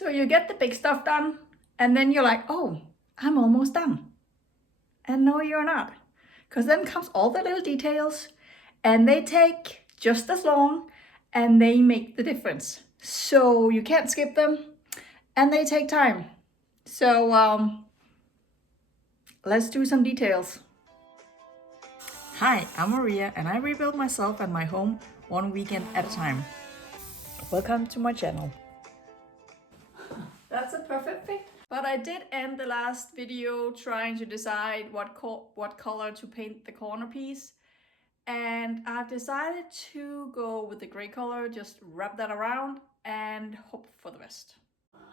So you get the big stuff done, and then you're like, oh, I'm almost done. And no, you're not. Because then comes all the little details, and they take just as long, and they make the difference. So you can't skip them, and they take time. So let's do some details. Hi, I'm Maria, and I rebuild myself and my home one weekend at a time. Welcome to my channel. That's a perfect fit. But I did end the last video trying to decide what color to paint the corner piece. And I've decided to go with the gray color, just wrap that around and hope for the best.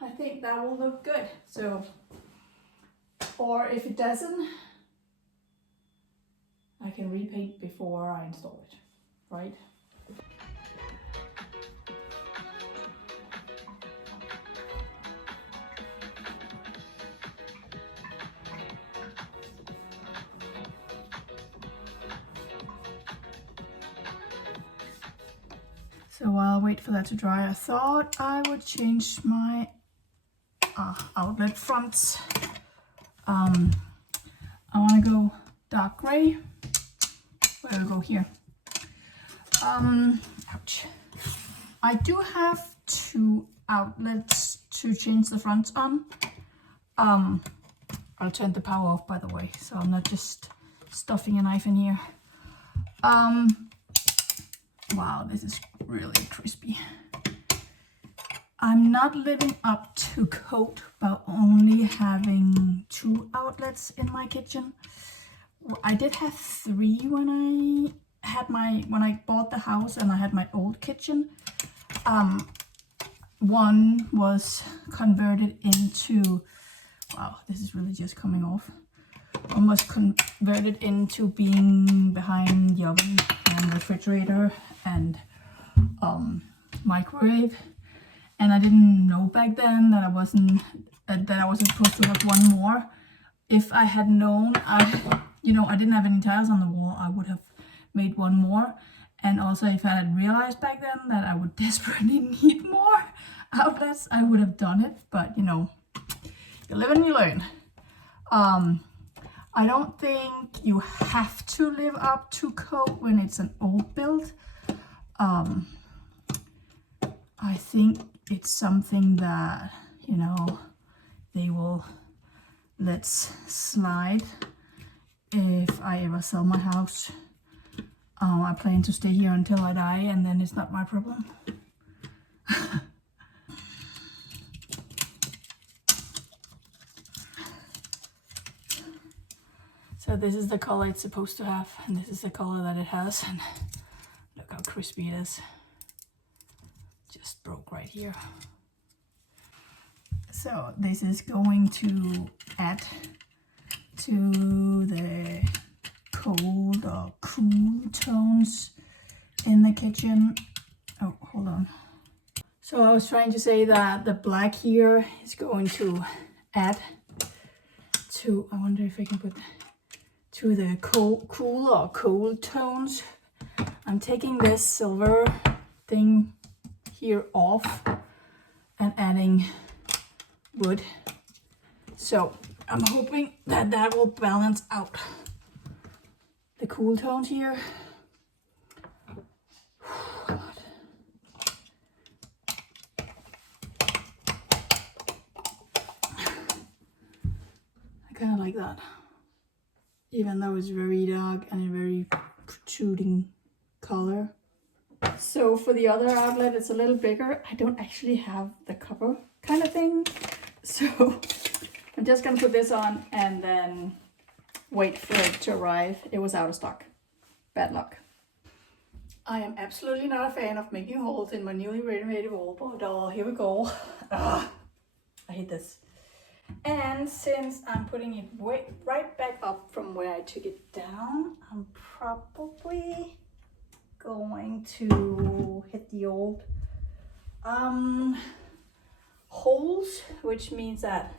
I think that will look good. So, or if it doesn't, I can repaint before I install it, right? So while I wait for that to dry, I thought I would change my outlet fronts. I want to go dark gray. Where do we go here? Ouch. I do have 2 outlets to change the fronts on. I'll turn the power off, by the way, so I'm not just stuffing a knife in here. Wow, this is really crispy. I'm not living up to code by only having 2 outlets in my kitchen. I did have 3 when I bought the house and I had my old kitchen. One was converted into, wow, this is really just coming off. One was converted into being behind the oven and refrigerator and microwave. And I didn't know back then that I wasn't supposed to have 1 more. If I had known, I didn't have any tiles on the wall, I would have made 1 more. And also, if I had realized back then that I would desperately need more outlets, I would have done it. But you live and you learn. I don't think you have to live up to code when it's an old build. I think it's something that, they will let slide if I ever sell my house. I plan to stay here until I die, and then it's not my problem. So this is the color it's supposed to have, and this is the color that it has, and look how crispy it is. Just broke right here. So this is going to add to the cold or cool tones in the kitchen. Oh, hold on. So I was trying to say that the black here is going to add to, I wonder if I can put, to the cool or cold tones. I'm taking this silver thing here off and adding wood. So I'm hoping that that will balance out the cool tones here. I kind of like that, even though it's very dark and a very protruding color. So for the other outlet, it's a little bigger. I don't actually have the cover kind of thing. So I'm just gonna put this on and then wait for it to arrive. It was out of stock. Bad luck. I am absolutely not a fan of making holes in my newly renovated wall, but here we go. I hate this. And since I'm putting it right back up from where I took it down, I'm probably going to hit the old holes, which means that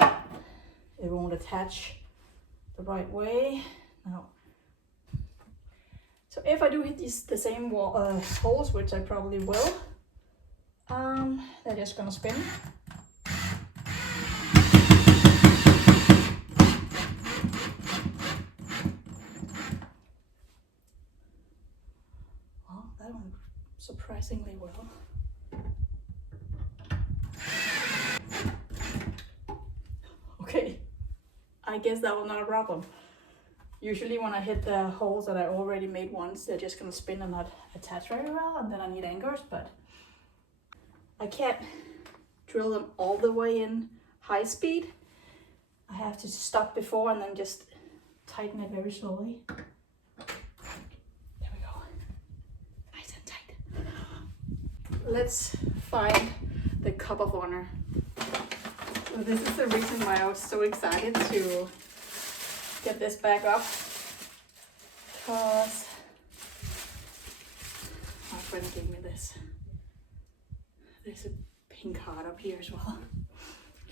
it won't attach the right way. Now, so if I do hit the same holes, which I probably will, They're just gonna spin. Well, that went surprisingly well. Okay, I guess that was not a problem. Usually when I hit the holes that I already made once, they're just gonna spin and not attach very well, and then I need anchors, but I can't drill them all the way in high speed. I have to stop before and then just tighten it very slowly. There we go. Nice and tight. Let's find the cup of honor. So this is the reason why I was so excited to get this back up, because my friend gave me this. There's a pink heart up here as well.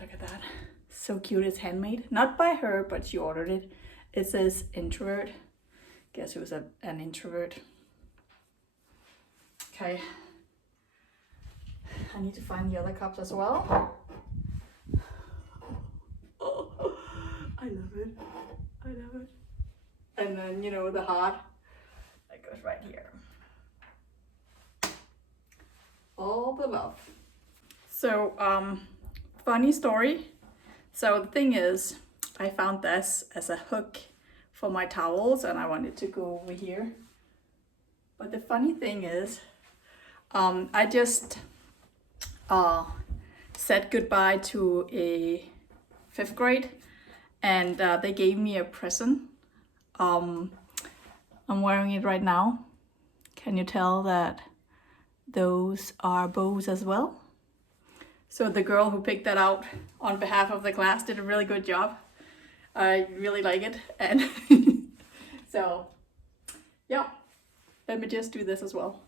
Look at that. So cute. It's handmade. Not by her, but she ordered it. It says introvert. Guess it was an introvert. Okay. I need to find the other cups as well. Oh, I love it. I love it. And then, you know, the heart that goes right here. All the love. So, funny story. So the thing is, I found this as a hook for my towels and I wanted to go over here. But the funny thing is, I just said goodbye to a 5th grade and they gave me a present. I'm wearing it right now. Can you tell that those are bows as well? So the girl who picked that out on behalf of the class did a really good job. I really like it. And so, yeah, let me just do this as well.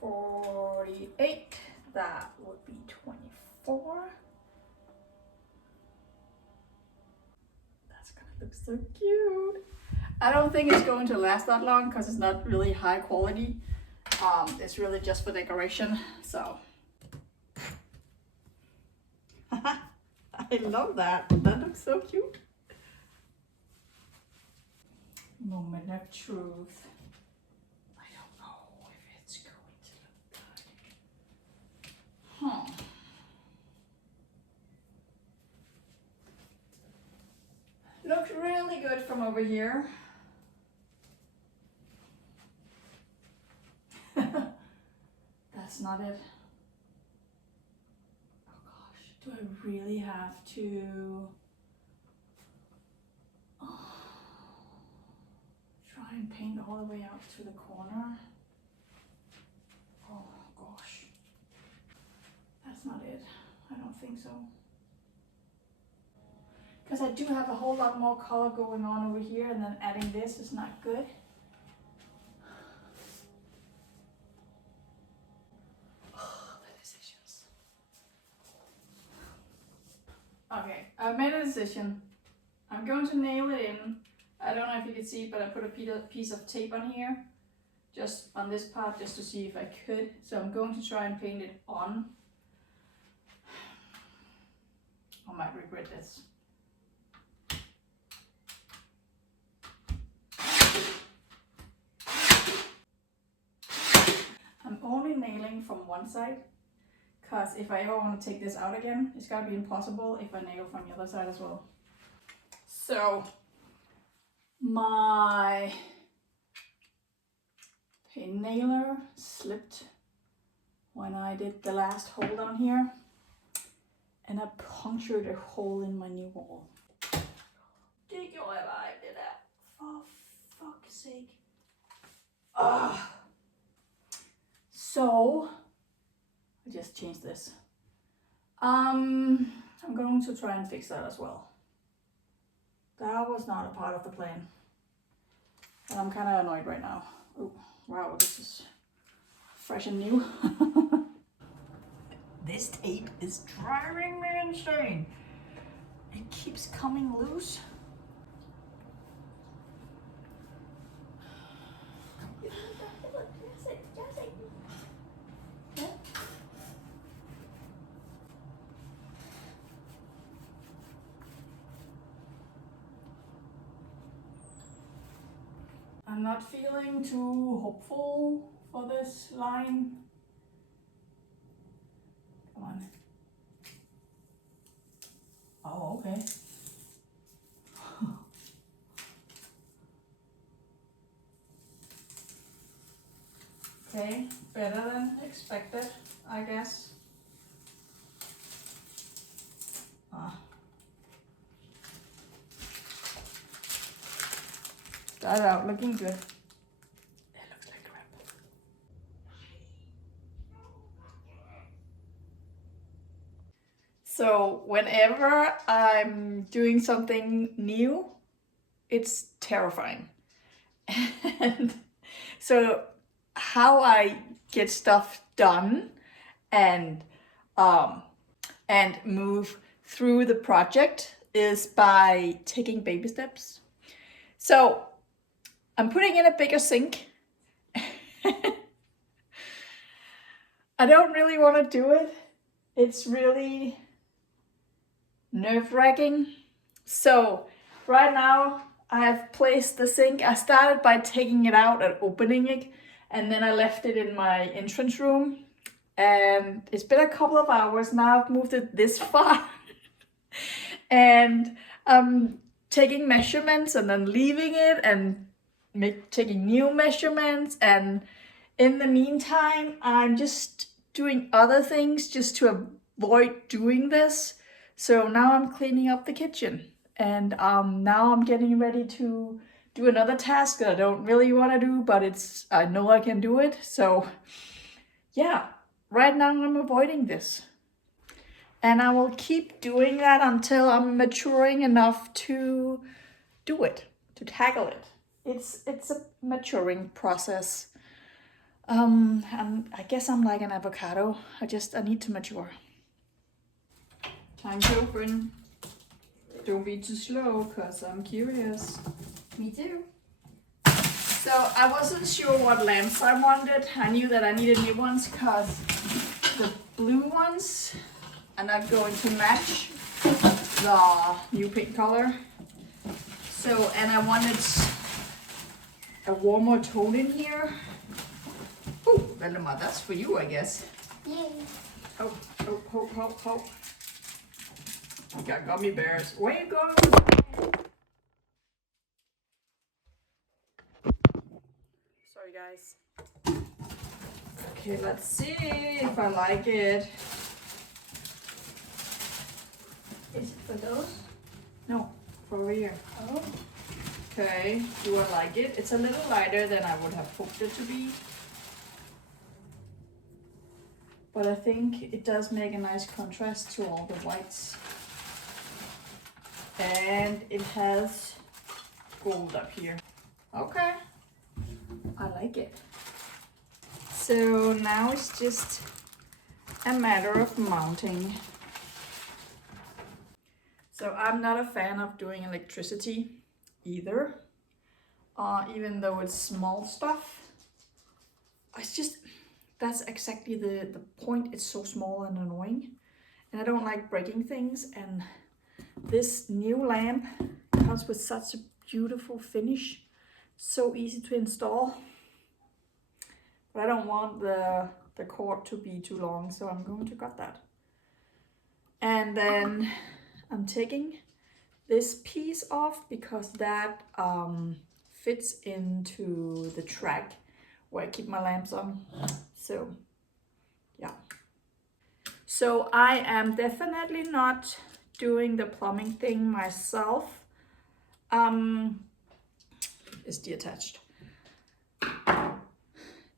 48, that would be 24. That's gonna look so cute. I don't think it's going to last that long because it's not really high quality. It's really just for decoration, so. I love that. That looks so cute. Moment of truth. I don't know if it's going to look good. Looks really good from over here. That's not it. Do I really have to try and paint all the way out to the corner? Oh gosh, that's not it. I don't think so. Because I do have a whole lot more color going on over here, and then adding this is not good. Okay, I've made a decision. I'm going to nail it in. I don't know if you can see, but I put a piece of tape on here, just on this part, just to see if I could. So I'm going to try and paint it on. I might regret this. I'm only nailing from one side, because if I ever want to take this out again, it's gotta be impossible if I nail from the other side as well. So my paint nailer slipped when I did the last hole down here, and I punctured a hole in my new wall. Did you ever do that? For fuck's sake. So I just changed this. I'm going to try and fix that as well. That was not a part of the plan. And I'm kind of annoyed right now. Oh, wow, this is fresh and new. This tape is driving me insane. It keeps coming loose. I'm not feeling too hopeful for this line. Come on. Oh, okay. Okay, better than expected, I guess. Started out looking good. It looks like crap. So whenever I'm doing something new, it's terrifying. And so how I get stuff done and move through the project is by taking baby steps. So I'm putting in a bigger sink. I don't really want to do it. It's really nerve-wracking. So right now I've placed the sink. I started by taking it out and opening it, and then I left it in my entrance room. And it's been a couple of hours now. I've moved it this far. And I'm taking measurements and then leaving it and taking new measurements. And in the meantime, I'm just doing other things just to avoid doing this. So now I'm cleaning up the kitchen. And now I'm getting ready to do another task that I don't really want to do, but I know I can do it. So yeah, right now I'm avoiding this. And I will keep doing that until I'm maturing enough to do it, to tackle it. It's a maturing process. And I guess I'm like an avocado. I need to mature. Time to open. Don't be too slow, cause I'm curious. Me too. So I wasn't sure what lamps I wanted. I knew that I needed new ones cause the blue ones are not going to match the new pink color. So, and I wanted a warmer tone in here. Oh, Velma, that's for you, I guess. Yay. Oh. I got gummy bears. Where you going? Sorry, guys. Okay, let's see if I like it. Is it for those? No, for over here. Oh. Okay, do I like it? It's a little lighter than I would have hoped it to be. But I think it does make a nice contrast to all the whites. And it has gold up here. Okay, I like it. So now it's just a matter of mounting. So I'm not a fan of doing electricity either, even though it's small stuff. It's just, that's exactly the point. It's so small and annoying. And I don't like breaking things. And this new lamp comes with such a beautiful finish. So easy to install. But I don't want the cord to be too long, so I'm going to cut that. And then I'm taking this piece off because that fits into the track where I keep my lamps on. So yeah. So I am definitely not doing the plumbing thing myself. Is detached.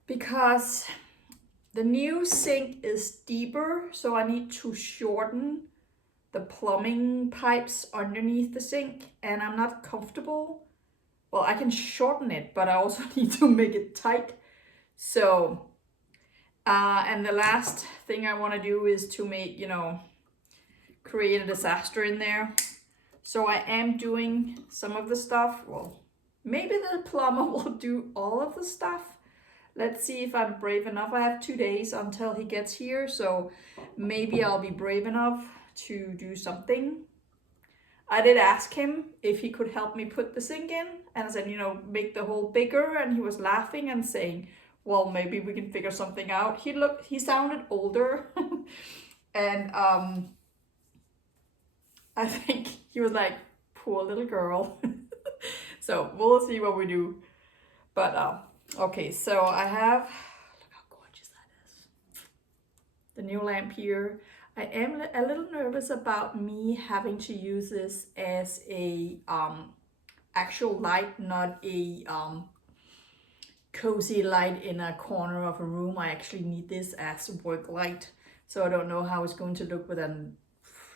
Because the new sink is deeper, so I need to shorten the plumbing pipes underneath the sink, and I'm not comfortable. Well, I can shorten it, but I also need to make it tight. So, and the last thing I want to do is to make, create a disaster in there. So I am doing some of the stuff. Well, maybe the plumber will do all of the stuff. Let's see if I'm brave enough. I have 2 days until he gets here, so maybe I'll be brave enough to do something. I did ask him if he could help me put the sink in, and I said, you know, make the hole bigger, and he was laughing and saying, well, maybe we can figure something out. He sounded older, and I think he was like, poor little girl. So we'll see what we do. But okay, so I have, look how gorgeous that is. The new lamp here. I am a little nervous about me having to use this as a actual light, not a cozy light in a corner of a room. I actually need this as work light. So I don't know how it's going to look with a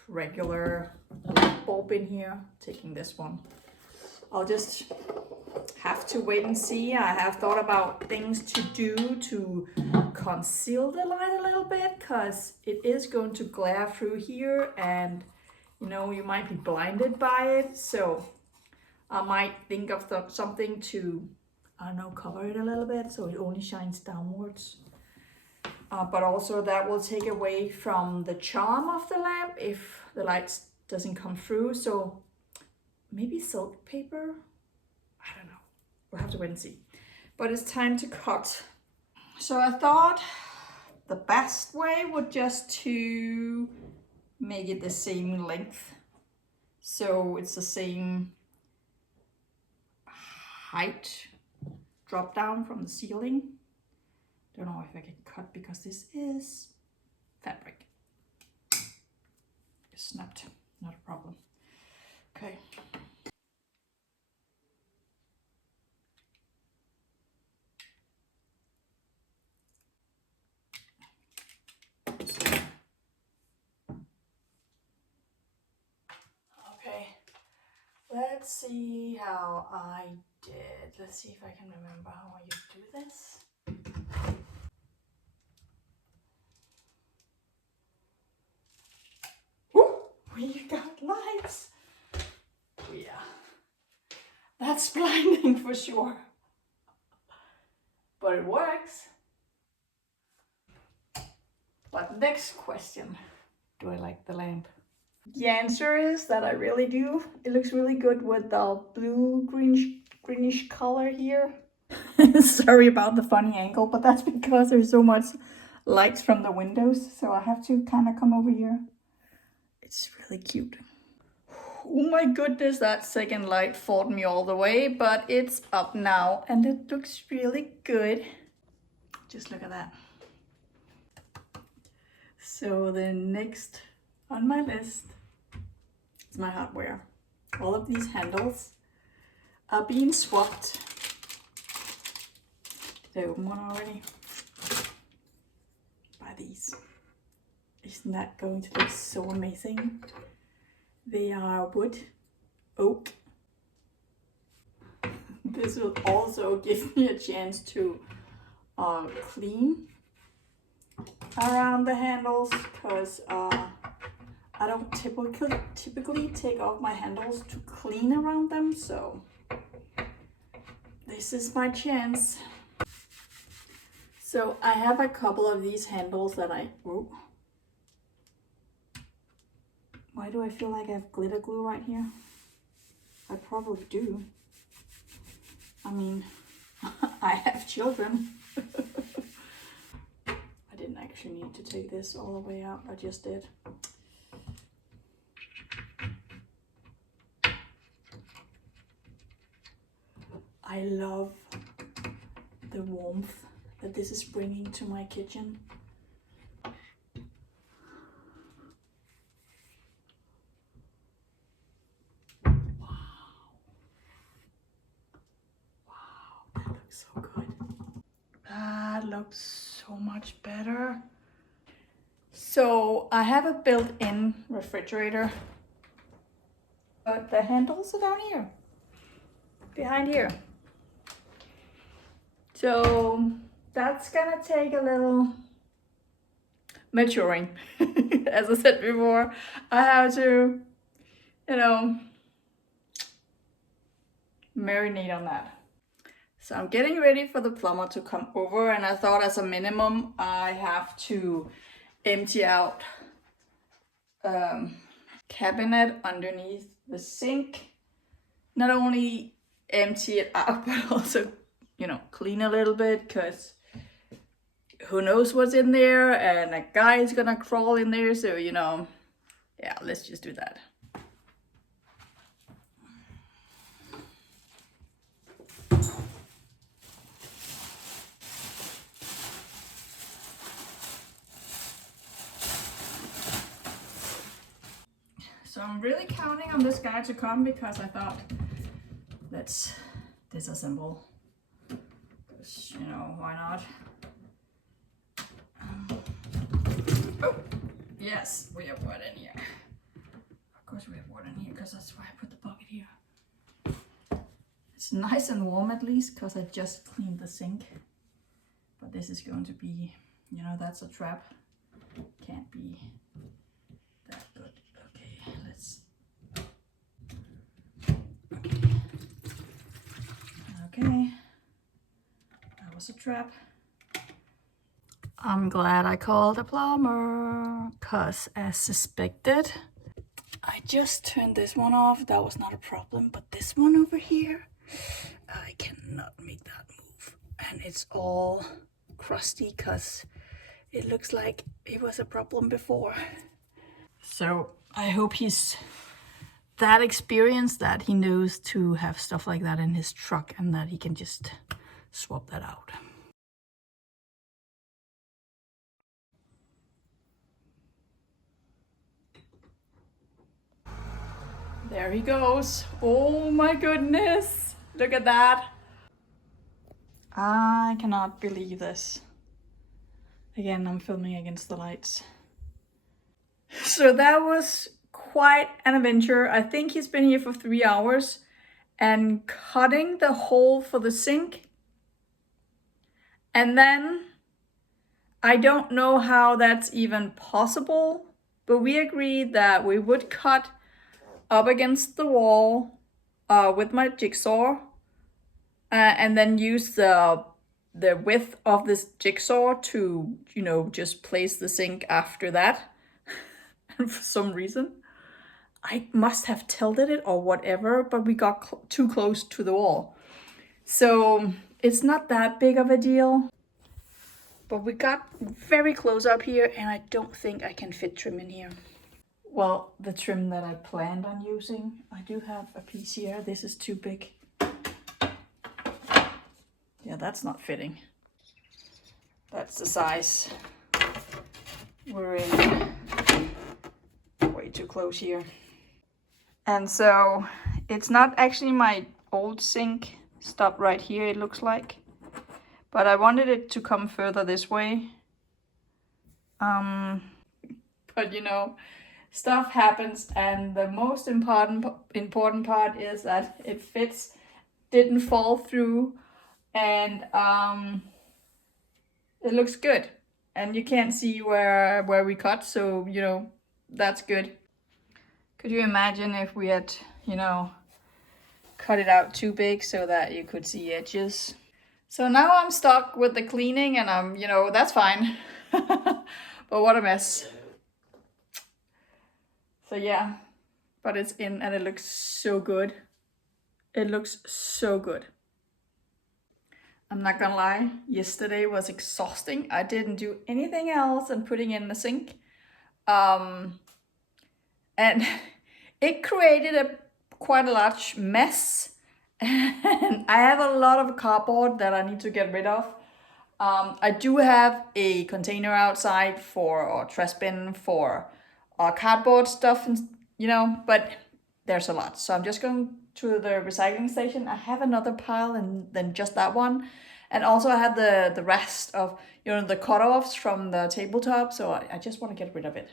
regular light bulb in here. Taking this one. I'll just have to wait and see. I have thought about things to do to conceal the light a little bit, because it is going to glare through here, and you know, you might be blinded by it. So I might think of something to, I don't know, cover it a little bit so it only shines downwards. But also that will take away from the charm of the lamp if the light doesn't come through. So maybe silk paper? I don't know. We'll have to wait and see. But it's time to cut. So I thought the best way would just to make it the same length. So it's the same height drop down from the ceiling. Don't know if I can cut because this is fabric. It's snapped, not a problem. Okay. Okay, let's see how I did. Let's see if I can remember how I used to do this. Woo! We got lights. Yeah, that's blinding for sure. But it works. But next question, do I like the lamp? The answer is that I really do. It looks really good with the blue greenish color here. Sorry about the funny angle, but that's because there's so much lights from the windows, so I have to kind of come over here. It's really cute. Oh my goodness, that second light fought me all the way, but it's up now and it looks really good. Just look at that. So the next on my list is my hardware. All of these handles are being swapped. Did I open one already? By these. Isn't that going to look so amazing? They are wood, oak. This will also give me a chance to clean around the handles, because I don't typically take off my handles to clean around them, so this is my chance. So I have a couple of these handles that why do I feel like I have glitter glue right here? I probably do. I mean, I have children. I didn't actually need to take this all the way out, I just did. I love the warmth that this is bringing to my kitchen. So good. That looks so much better. So I have a built-in refrigerator, but the handles are down here, behind here. So that's gonna take a little maturing. As I said before, I have to, you know, marinate on that. So I'm getting ready for the plumber to come over, and I thought as a minimum I have to empty out cabinet underneath the sink. Not only empty it out, but also, you know, clean a little bit, because who knows what's in there, and a guy is gonna crawl in there, so, you know, yeah, let's just do that. So I'm really counting on this guy to come, because I thought, let's disassemble. Because, you know, why not? Oh, yes, we have water in here. Of course we have water in here, because that's why I put the bucket here. It's nice and warm at least, because I just cleaned the sink. But this is going to be, you know, that's a trap. Can't be that good. Okay, let's... Okay. That was a trap. I'm glad I called a plumber, because as suspected, I just turned this one off. That was not a problem, but this one over here, I cannot make that move. And it's all crusty, because it looks like it was a problem before. So I hope he's that experienced that he knows to have stuff like that in his truck, and that he can just swap that out. There he goes. Oh my goodness. Look at that. I cannot believe this. Again, I'm filming against the lights. So that was quite an adventure. I think he's been here for 3 hours, and cutting the hole for the sink. And then I don't know how that's even possible, but we agreed that we would cut up against the wall with my jigsaw, and then use the width of this jigsaw to, you know, just place the sink after that. And for some reason, I must have tilted it or whatever, but we got too close to the wall. So it's not that big of a deal, but we got very close up here, and I don't think I can fit trim in here. Well, the trim that I planned on using, I do have a piece here. This is too big. Yeah, that's not fitting. That's the size we're in. Way too close here. And so it's not actually my old sink. Stop right here, it looks like. But I wanted it to come further this way. But you know, stuff happens, and the most important part is that it fits, didn't fall through, and it looks good. And you can't see where we cut, so you know, that's good. Could you imagine if we had, you know, cut it out too big so that you could see edges? So now I'm stuck with the cleaning, and I'm, you know, that's fine. But what a mess. So yeah, but it's in, and it looks so good. It looks so good. I'm not gonna lie, yesterday was exhausting. I didn't do anything else than putting in the sink. And it created quite a large mess. And I have a lot of cardboard that I need to get rid of. I do have a container outside or trash bin for cardboard stuff, and you know, but there's a lot. So I'm just going to the recycling station. I have another pile than just that one. And also I have the rest of, you know, the cut-offs from the tabletop. So I just want to get rid of it.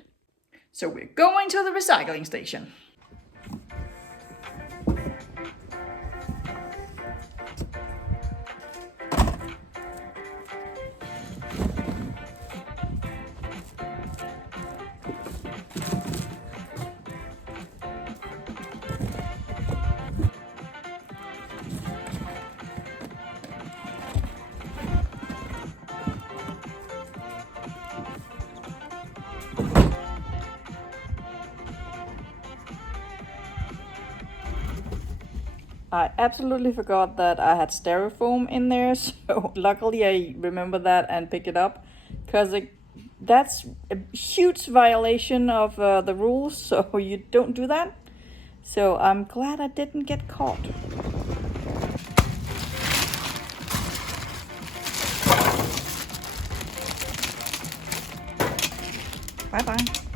So we're going to the recycling station. I absolutely forgot that I had styrofoam in there, so luckily I remember that and picked it up, because that's a huge violation of the rules, so you don't do that. So I'm glad I didn't get caught. Bye bye.